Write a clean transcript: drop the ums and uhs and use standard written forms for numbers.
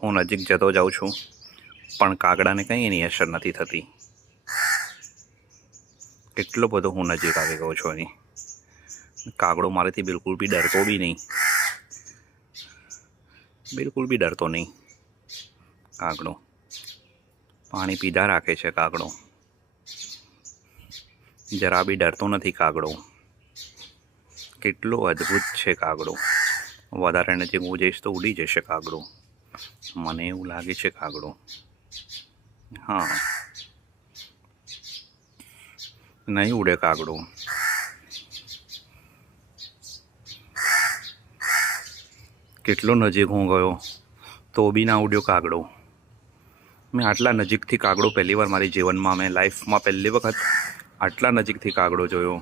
હું નજીક જતો જાઉં છું પણ કાગડાને કંઈ એની અસર નથી થતી. કેટલો બધો હું નજીક આવી ગયો છું એની. કાગડો મારાથી બિલકુલ બી ડરતો બી નહીં, બિલકુલ બી ડરતો નહીં. કાગડો પાણી પીધા રાખે છે. કાગડો જરા બી ડરતો નથી. કાગડો કેટલો અદ્ભુત છે. કાગડો વધારે નજીક હું જઈશ તો ઉડી જશે કાગડો, મને એવું લાગે છે. કાગડો હા, નહીં ઉડે કાગડો. કેટલો નજીક હું ગયો તો બી ના ઉડ્યો કાગડો. મેં આટલા નજીકથી કાગડો પહેલી વાર મારી જીવનમાં, મેં લાઈફમાં પહેલી વખત આટલા નજીકથી કાગડો જોયો.